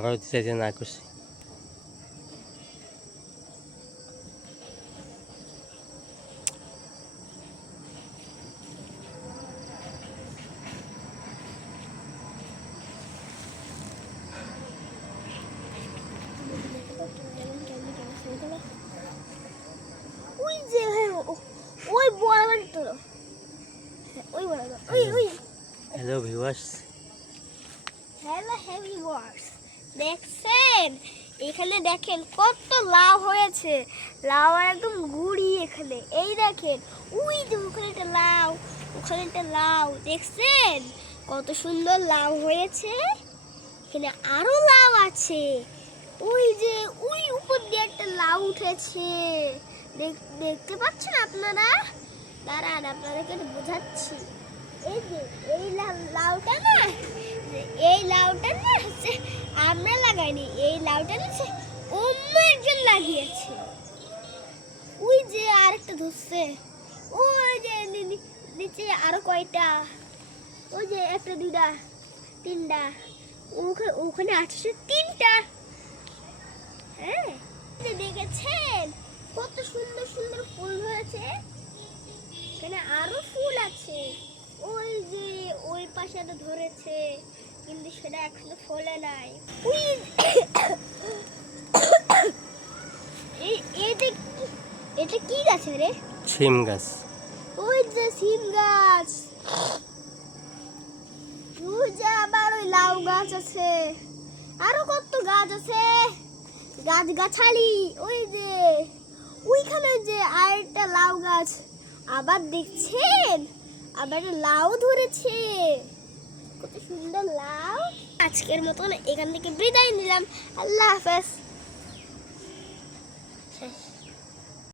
আবার চাইতে না করছি। ওই যে ওই বরাবর তো ওই বরাবর ওই হ্যালো ভিউয়ার্স, হ্যালো ভিউয়ার্স, দেখছেন এখানে দেখেন কত লাউ হয়েছে। লাউ আর একদম গুড়ি এখানে। এই দেখেন ওই যে ওখানে একটা লাউ, ওখানে একটা লাউ, দেখছেন কত সুন্দর লাউ হয়েছে। এখানে আরো লাউ আছে। ওই যে ওই উপর দিয়ে একটা লাউ উঠেছে, দেখতে পাচ্ছেন আপনারা? দাঁড়ান আপনাদেরকে বোঝাচ্ছি। এই যে এই লাউটা না, এই লাউটা না হচ্ছে আমরা লাগাইনি, এই লাউটা না অন্য একজন লাগিয়েছে। ওই যে আরেকটা ধরছে, ওই যে নিচে আরো কয়টা, ওই যে একটা দুইটা তিনটা, ওখানে আছে তিনটা। হ্যাঁ দেখেছেন কত সুন্দর সুন্দর ফুল হয়েছে। এখানে আরো ফুল আছে। ওই যে ওই পাশে ধরেছে কিন্তু সেটা এখনো ফলে নাই। ওই এটা কি গাছ রে? সিম গাছ। ওই যে সিম গাছ। ওই যে আবার ওই লাউ গাছ আছে, আরো কত গাছ আছে, গাছালি। ওই যে ওইখানে যে আরেকটা লাউ গাছ, আবার দেখছেন আবার লাউ ধরেছে, কত সুন্দর লাউ। আজকের মতন এখান থেকে বিদায় নিলাম। আল্লাহ হাফেজ। শেষ।